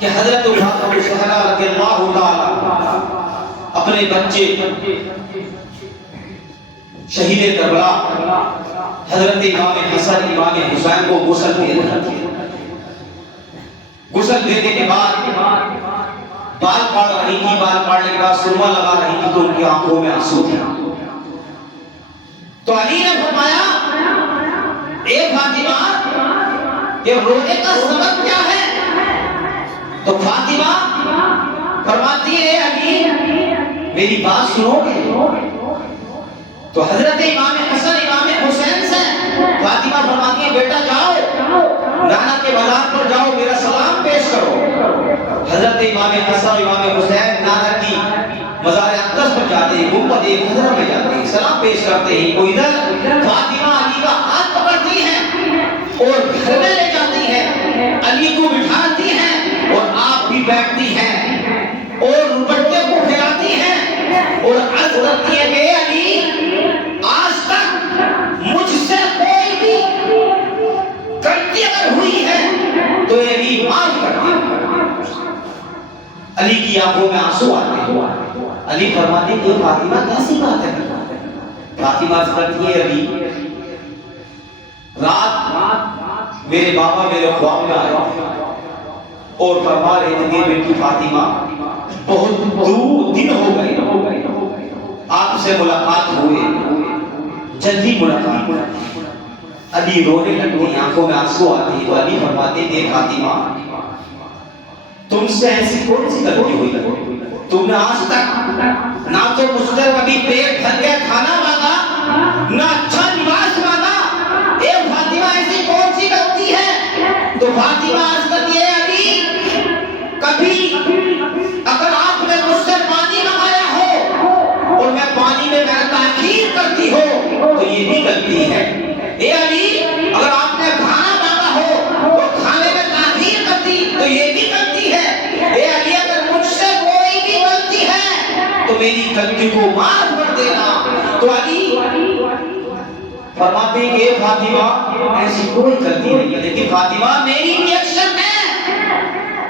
کہ حضرت فاطمہ زہرا رضی اللہ تعالی اپنے بچے شہید کربلا حضرت امام حسن امام حسین کو غسل دے رہے تھے. غسل دینے کے بعد بال کاٹ رہی تھی. بال کاٹنے کے بعد سرما لگا رہی تھی تو ان کی آنکھوں میں آنسو تھے. تو علی نے فرمایا اے فاطمہ یہ رونے کا سبب کیا ہے؟ تو فاطمہ فرماتی ہے علی میری بات سنو گے؟ تو حضرت امام حسن امام حسین سے فاطمہ فرماتی ہے بیٹا جاؤ نانا کے مزار پر جاؤ میرا سلام پیش کرو. حضرت امام حسن امام حسین نانا کی مزار اقدس پر جاتے ہیں, گنبد خضرا میں جاتے ہیں, سلام پیش کرتے ہیں. کوئی ادھر فاطمہ علی کا ہاتھ پکڑتی ہیں اور گھر میں لے جاتی ہیں, علی کو بٹھاتی ہیں اور آپ بھی بیٹھتی ہیں اور دوپٹے کو پھیلاتی ہیں اور عرض کرتی ہے کہ علی آج تک مجھ سے کوئی بھی غلطی اگر ہوئی ہے تو علی معاف کر دے. علی کی آنکھوں میں آنسو آتے ہیں. علی فرماتے ہیں کہ فاطمہ کیسی بات ہے؟ فاطمہ فرماتی ہے علی رات میرے بابا میرے خواب میں آئے اور فرما رہے تھے بیٹی فاطمہ بہت دن ہو گئے آپ سے ملاقات ہوئے, جلدی ملاقات. علی رونے لگتے ہیں, آنکھوں میں آنسو آتے ہیں. تو علی فرماتے ہیں فاطمہ تم سے ایسی کون سی غلطی ہوئی؟ تم نے آج تک نہ تو مجھ سے کبھی پیٹ بھر کے کھانا مانگا نہ اچھا لباس مانگا. اے فاطمہ ایسی کون سی غلطی ہے؟ تو فاطمہ عرض کرتی ہے علی کبھی اگر آپ نے مجھ سے پانی منگایا ہو اور میں پانی میں میرا تاخیر کرتی ہو تو یہ بھی غلطی ہے. اے علی اگر آپ نے کھانا مانگا ہو اور کھانے میں تاخیر کرتی تو یہ بھی غلطی ہے. اے علی اگر مجھ سے کوئی بھی غلطی ہے تو میری غلطی کو معاف کر دینا. تو علی فرماتے ہیں کہ فاطمہ ایسی کوئی غلطی نہیں ہے, لیکن فاطمہ میری بھی ایکشن ہے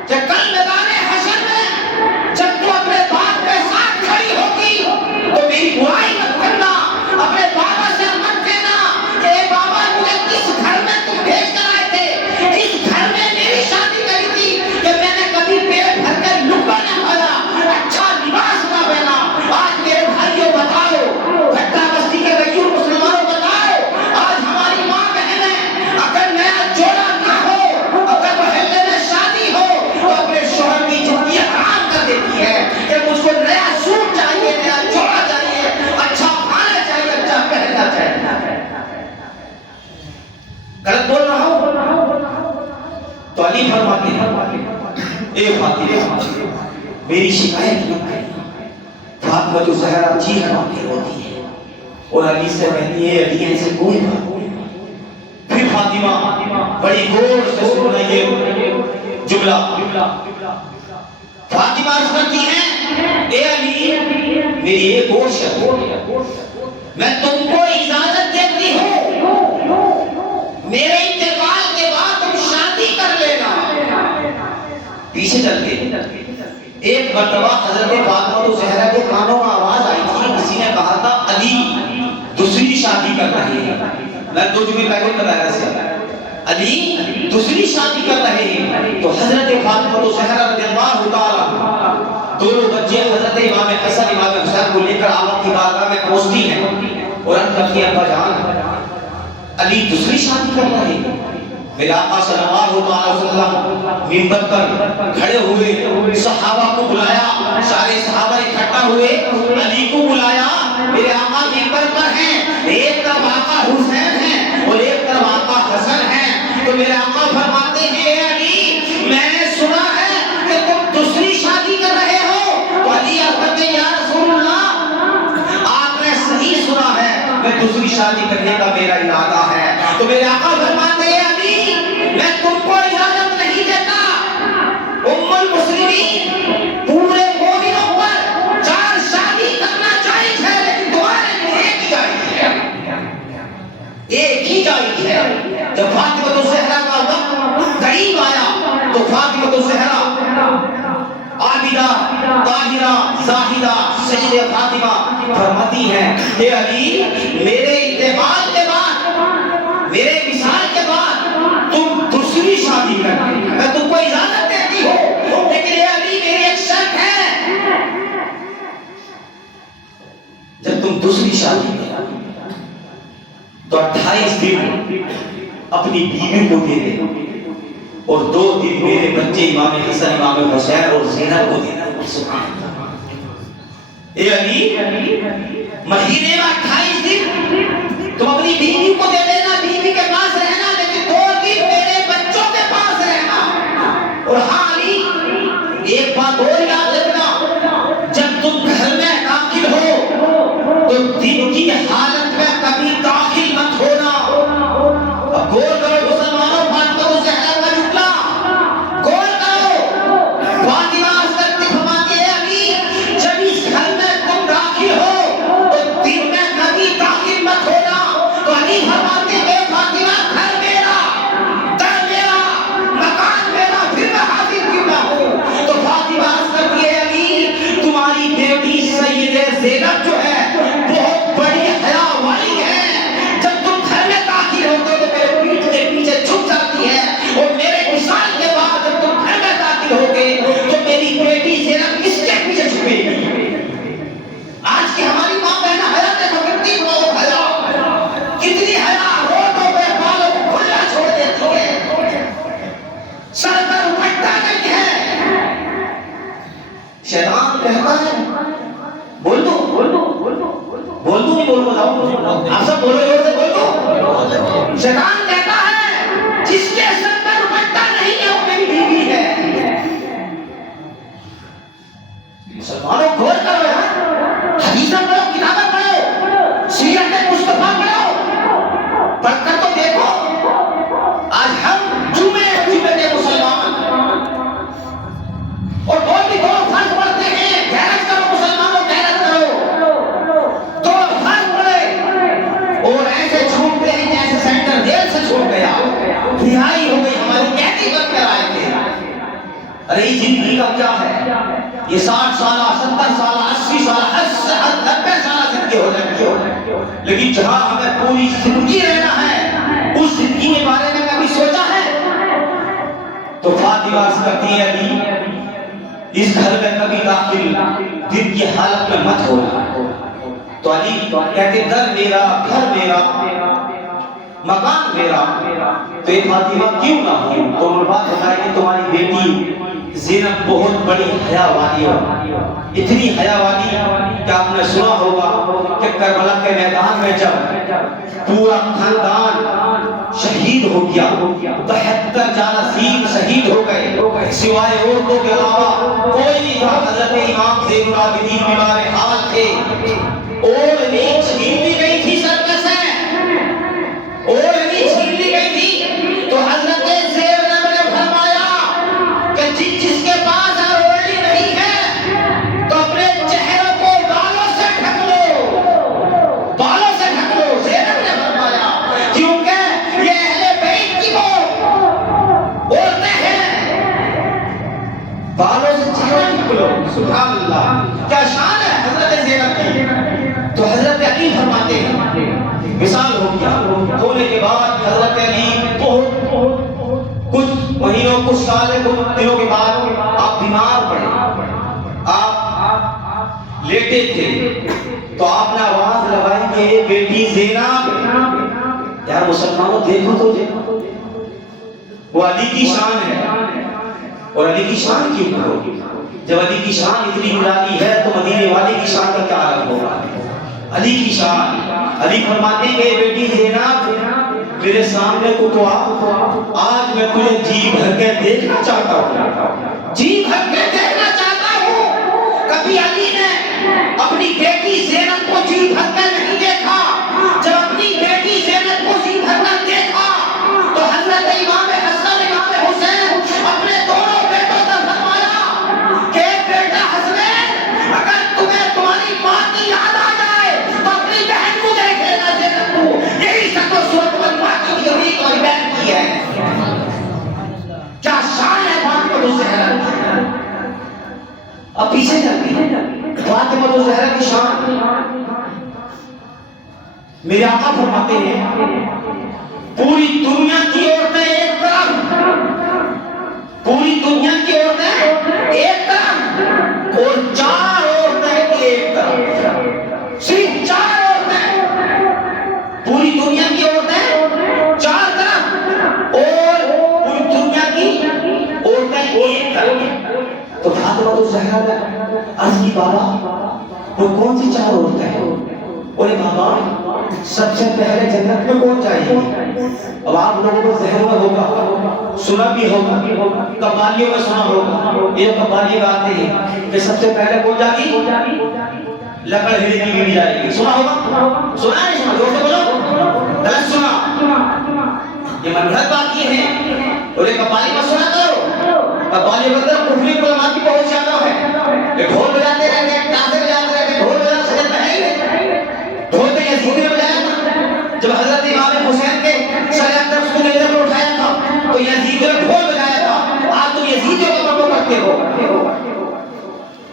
کہ کل میدان حشر میں جب تو اپنے باپ کے ساتھ کھڑی ہوگی تو میری برائی مت کرنا, اپنے بابا سے مت کہنا کہ اے بابا مجھے کس گھر میں تم بھیج کر آئے تھے, اس گھر میں میری شادی کری تھی کہ میں نے کبھی پیٹ بھر کر لقمہ نہ کھایا, اچھا لباس نہ پہنا. آج میرے بھائیوں بتاؤ, گھٹا بستی کے غیور مسلمانوں بتاؤ, آج ہماری ماں بہنیں اگر نیا جوڑا نہ ہو, اگر محلے میں شادی ہو تو اپنے شوہر کی زندگی حرام کر دیتی ہے کہ مجھ کو نیا سوٹ چاہیے, نیا جوڑا چاہیے, اچھا کھانا چاہیے, اچھا پہننا چاہیے. غلط بول رہا ہوں؟ تو علی فرماتے ہیں اے فاطمہ میری شکایت نہ کرنا. فاطمہ تو زہرا جی ہٹا کے روتی ہے اور علی سے کہتی ہے علی ایسے کوئی بات نہیں. پھر فاطمہ بڑی غور سے سن رہی ہے جملہ. فاطمہ عرض کرتی ہیں اے علی میری ایک گوش ہے, میں تم کو اجازت دیتی ہوں میرے انتقال کے بعد تم شادی کر لینا. پیچھے چل کے ایک مرتبہ حضرت فاطمہ زہرا کے کانوں میں آواز آئی تھی, کسی نے کہا تھا علی دوسری شادی کر رہے ہیں. میں دو جملے پہلے بتایا تھا علی دوسری شادی کر رہے ہیں. تو حضرت فاطمہ زہرا رضی اللہ تعالی دونوں بچے حضرت امام حسن امام حسین کو لے کر آقا کی بارگاہ میں پہنچتی ہیں اور عرض کرتی ہیں ابا جان علی دوسری شادی کر رہے ہیں. میرے آقا صلی اللہ علیہ وسلم منبر پر کھڑے ہوئے, صحابہ کو بلایا, سارے صحابہ اکٹھا ہوئے, علی کو بلایا. میرے آقا منبر پر ہیں, ایک طرف آقا حسین ہیں اور ایک طرف آقا حسن ہیں. تو میرے آقا فرماتے ہیں اے علی میں نے سنا ہے کہ تم دوسری شادی کر رہے ہو. تو علی کہتے ہیں یا رسول اللہ آپ نے صحیح سنا ہے, میں دوسری شادی کرنے کا میرا ارادہ ہے. تو میرے آقا فرماتے ہیں علی میں تم کو اجازت نہیں دیتا. ام المسلمین پورے مومنوں پر 4 شادی کرنا جائز ہے, لیکن تمہارے لیے ایک ہی جائز ہے, ایک ہی جائز ہے. جب فاطمہ زہرا کا وقت قریب آیا تو فاطمہ زہرا سیدہ فاطمہ فرماتی ہیں کہ علی میرے انتقال کے بعد، میرے وصال کے بعد تم دوسری شادی کرنا، میں تم کو اجازت دیتی ہوں، لیکن اے علی میری ایک شرط ہے، جب تم دوسری شادی کرنا تو 28 دن اپنی بیوی کو دے دے اور 2 دن میرے بچے امام حسن، امام حسین اور زینب کو دینا۔ سبحان اللہ۔ اے علی مہینے میں 28 دن تم اپنی بیوی کو دے دینا، بیوی کے پاس رہنا، لیکن 2 دن میرے بچوں کے پاس رہنا۔ اور ہاں علی ایک بات اور یاد رکھنا، جب تم گھر میں داخل ہو تو دن کی حالت میں کبھی داخل مت ہونا۔ اب غور کرو مسلمانوں، فاطمہ الزہرا کا جملہ غور کرو، فاطمہ حضرت فرماتی ہے علی جب اس گھر میں تم داخل ہو تو دن میں کبھی داخل مت ہونا۔ تو علی فرماتے ہیں فاطمہ گھر میرا، در میرا، مکان میرا، پھر میں حاضر کیوں نہ ہوں۔ تو فاطمہ حضرت یہ علی تمہاری بیٹی سیدہ زینب جو ہے بہت بڑی حیا والی ہے، جب تم گھر میں داخل ہوتے ہو تو میرے پیٹھ کے پیچھے چھپ جاتی ہے، اور میرے وصال کے بعد جب تم گھر میں داخل ہوگے تو میری بیٹی زینب اس کے پیچھے چھپے گی۔ آج کی ہماری ماں بہن حیا دیکھو کتنی بہت حیا، کتنی حیا، روڈوں پہ بالوں کو کھلا چھوڑ دیتی ہے، سر پر دوپٹہ نہیں ہے۔ شیطان کہتا ہے بول دو بول دو بول دو بول دو نہیں بول دو، آپ سب بولو زور سے بول دو۔ شیطان کہتا ہے جس کے سر پر دوپٹہ نہیں ہے وہ میری بیوی ہے۔ مسلمانوں غور کرو یار، حدیثیں پڑھو، کتابیں پڑھو، سیرت مصطفیٰ پڑھو، پڑھ کر تو دیکھو۔ آج ہم جمعے کے مسلمان اور بھی دو فرض پڑھتے ہیں، غیرت کرو مسلمانوں، غیرت کرو، 2 فرض پڑھے اور ایسے چھوٹتے ہیں جیسے سینٹر جیل سے چھوٹ گیا، رہائی ہو گئی ہماری، قیدی بن کر آئے تھے۔ ارے یہ زندگی کا کیا ہے؟ یہ 60 سالہ، 70 سالہ، 80 سالہ، 90 سالہ زندگی ہو جاتی ہے، لیکن جہاں ہمیں پوری زندگی رہنا ہے اس زندگی کے بارے میں کبھی سوچا ہے؟ تو فاطمہ عرض کرتی ہے علی اس گھر میں کبھی داخل دن کی حالت میں مت ہونا۔ تو علی کہتے در میرا، گھر میرا، مکان میرا، تو یہ فاطمہ کیوں نہ ہو؟ تو انہوں نے بات بتائی کہ تمہاری بیٹی زینب بہت بڑی حیا والی ہے، اتنی حیا والی کہ آپ نے سنا ہوگا کہ کربلا کے میدان میں جب پورا خاندان شہید ہو گیا، 72 جانشین شہید ہو گئے، سوائے عورتوں کے علاوہ کوئی نہیں تھا۔ حضرت امام زین العابدین بیمار حال تھے، اوڑھنی چھین لی گئی تھی سر پہ سے، اوڑھنی چھین لی گئی تھی، تو حضرت زینب نے فرمایا کہ جس کے پاس اوڑھنی نہیں ہے تو اپنے چہرے کو بالوں سے ڈھک لو، بالوں سے ڈھک لو۔ زینب نے فرمایا کیونکہ یہ اہل بیت کی وہ عورتیں ہیں، بالوں سے چہرہ ڈھک لو۔ سبحان اللہ، کیا شان ہے حضرت زینب کی۔ تو حضرت علی فرماتے ہیں وصال ہو گیا، ہونے کے بعد حضرت علی بہت کچھ مہینوں، کچھ سالوں، کچھ دنوں کے بعد آپ بیمار پڑے، آپ لیٹے تھے، تو آپ نے آواز لگائی کہ بیٹی زینب۔ یار مسلمانوں دیکھو تو دیکھو، وہ علی کی شان ہے، اور علی کی شان کیوں ہو؟ جب علی کی شان اتنی نرالی ہے تو مدینے والے کی شان کا کیا عالم ہوگا؟ علی کی شان۔ علی فرماتے ہیں کہ بیٹی زینب میرے سامنے کو تو آج میں تجھے جی بھر کے دیکھنا چاہتا ہوں، جی بھر کے دیکھنا چاہتا ہوں۔ کبھی علی نے اپنی بیٹی زینب کو جی بھر کے نہیں دیکھا، جب اپنی بیٹی زینب کو جی بھر کر دیکھا تو حضرت امام حسن، امام حسین اپنے دونوں بیٹوں سے فرمایا کہ بیٹا حسنین اگر تمہیں تمہاری ماں کی یاد آ جائے تو اپنی بہن کو دیکھ لینا زینب کو، یہی شکل و صورت پر ماں کی ہوئی اور بہن کی ہے۔ کیا شان ہے فاطمہ الزہرا۔ اب پیچھے چلتے ہیں، فاطمہ الزہرا کی شان، میرے آقا فرماتے ہیں پوری دنیا کی عورتیں ایک طرف، پوری دنیا کی عورتیں ایک طرف اور 4 عورتیں ایک طرف، صرف 4 عورتیں، پوری دنیا کی عورتیں 4 طرف اور پوری دنیا کی عورتیں ایک طرف۔ تو فاطمہ الزہرا نے عرض کی بابا وہ کون سی 4 عورتیں ہیں؟ بولے بابا سب سے پہلے جنت میں کون جائے گی؟ اب آپ لوگوں کو ذہن میں ہوگا، سنا بھی ہوگا، قوالیوں میں سنا ہوگا، یہ قوالی گاتے ہیں کہ سب سے پہلے کون جائے گی؟ لکڑ ہیرے کی بیوی جائے گی، سنا ہوگا؟ سنا ہے؟ سنا زور سے بولو، غلط سنا، یہ منگڑت بات یہ ہے۔ اور یہ قوالی میں سنا کرو، قوالی کے اندر کفری علماء کی بہت زیادہ ہے، یہ ڈھول بجاتے رہتے ہیں، تازے بجاتے رہتے ہیں، ڈھول بجانا سجد میں ہے ہی نہیں، ڈھول تو یزید نے بجایا تھا، جب حضرت امام حسین کے سر اکبر اس کو نیزے پر اٹھایا تھا تو یزید نے ڈھول بجایا تھا، آج تم یزیدیوں کا مطلب کرتے ہو۔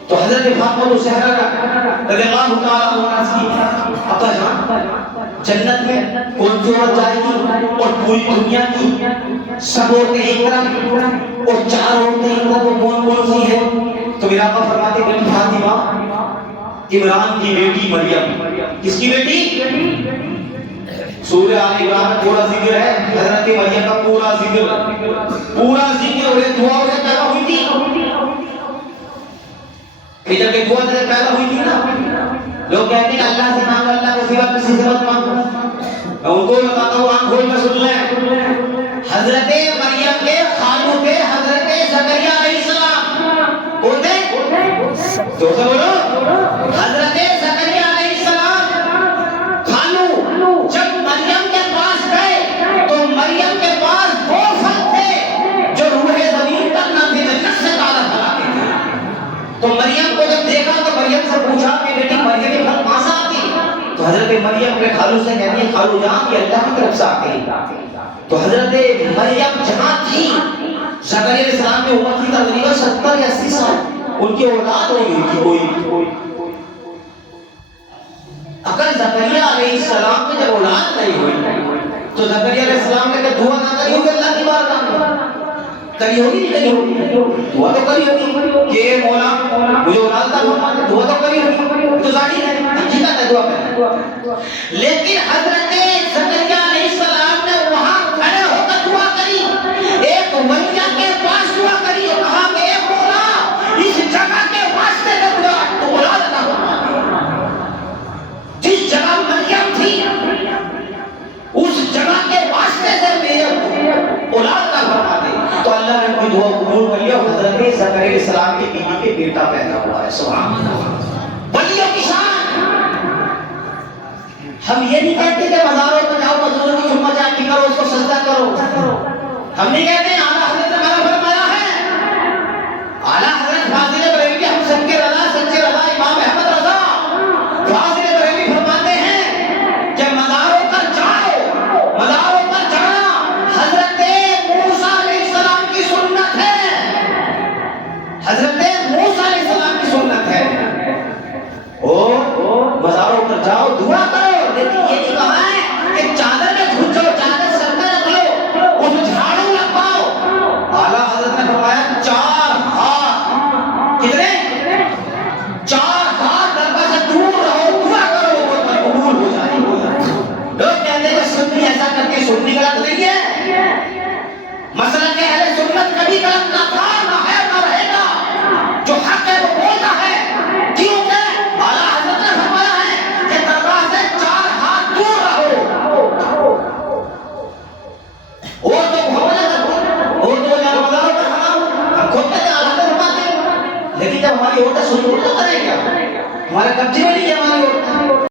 تو حضرت فاطمہ الزہرا رضی اللہ تعالیٰ عنہ کی ابا جان جنت میں کون سی عورت جائے گی؟ اور پوری دنیا کی سب عورتیں ایک طرف اور 4 عورتیں ایک طرف، وہ کون کون سی ہیں؟ تو میرا آقا فرماتے ہیں فاطمہ عمران کی بیٹی مریم۔ کس کی بیٹی؟ سورہ آل عمران کا پورا ذکر ہے، حضرت مریم کا پورا ذکر اور یہ دعا سے پیدا ہوئی تھی کہ جب یہ دعا سے پیدا ہوئی تھی نا، لوگ کہتے ہیں اللہ سے مانگو، اللہ کے سوا کسی سے مت مانگو۔ میں ان کو بتاتا ہوں، آنکھ کھول کر سن لیں، حضرت مریم کے خالو تھے حضرت زکریا علیہ السلام، کون تھے؟ تو سے بولو، حضرت زکریا علیہ السلام خالو جب مریم کے پاس گئے تو مریم کے پاس 2 پھل تھے جو روح زمین تک نہ تھے، جنت سے تعلق کراتے تھے۔ تو مریم کو جب دیکھا تو مریم سے پوچھا کہ بیٹی مریم کے پھل کہاں سے آتی؟ تو حضرت مریم کے خالو سے کہتی ہے خالو جان یہ اللہ کی طرف سے آتے ہیں۔ تو حضرت مریم جہاں تھی، زکریا علیہ السلام کی عمر تھی تقریباً 70 یا 80 سال، ان کی اولاد ہو گئی تھی کوئی۔ اگر زکریا علیہ السلام کی جب اولاد نہیں ہوئی تو زکریا علیہ السلام نے کہ دعا نہ کری ہوگی اللہ کی بارگاہ میں؟ کری ہوگی نہیں کری ہوگی؟ دعا تو کری ہوگی کہ مولا مجھے اولاد کا فرما دے، دعا تو کری ہوگی، تو ظاہر ہے حقیقت ہے دعا کرنا۔ لیکن حضرت زکریا علیہ السلام نے وہاں کھڑے ہو کر دعا کری، ایک مریم کے پاس دعا کری اور کہا کہ اے مولا اس جگہ کے واسطے سے دعا تو اولاد عطا فرما دے، جس جگہ مریم تھی اس جگہ کے واسطے سے میرے اولاد عطا فرما دے۔ تو اللہ نے کوئی دعا قبول کر لیا، حضرت زکریا علیہ السلام کے بیوی کے بیٹا پیدا ہوا ہے۔ سبحان اللہ، ولیوں کی شان۔ ہم یہ نہیں کہتے کہ مزاروں پر جاؤ مزدوروں کی چمہ چاٹی کرو، اس کو سجدہ کرو، ہم نہیں کہتے ہیں اعلیٰ حضرت نے میرا فرمایا ہے، اعلیٰ حضرت فاضل بریلوی ہم سب کے رضا سچے رضا امام احمد رضا فاضل بریلوی فرماتے ہیں کہ مزاروں پر جاؤ، مزاروں پر جانا حضرت موسیٰ علیہ السلام کی سنت ہے، حضرت موسیٰ علیہ السلام کی سنت ہے۔ اور مزاروں پر جاؤ دعا کرو، لیکن یہ نہیں کہا ہے کہ چادر میں گھس جاؤ، چادر سر میں رکھ لو، اس جھاڑو لگاؤ۔ اعلیٰ حضرت نے فرمایا 4 ہاتھ، کتنے؟ 4 ہاتھ درگاہ سے دور رہو، دعا کرو، وہ قبول ہو جائے گی۔ لوگ کہتے ہیں کہ سنی ایسا کر کے سنی غلط نہیں ہے، مسئلہ کہ اہل سنت کبھی غلط نہ تھا، نہ ہے، نہ رہے گا، جو حق ہے وہ بولتا ہے، کیونکہ اعلیٰ حضرت نے فرمایا ہے کہ درگاہ سے 4 ہاتھ دور رہو۔ اور تو جانا مزاروں پر کھڑا ہوں، ہم خود کہتے ہیں اعلیٰ حضرت فرماتے ہیں، لیکن جب ہماری عورتیں سنی تو کریں کیا؟ ہمارے قبضے میں نہیں ہے ہماری عورتیں۔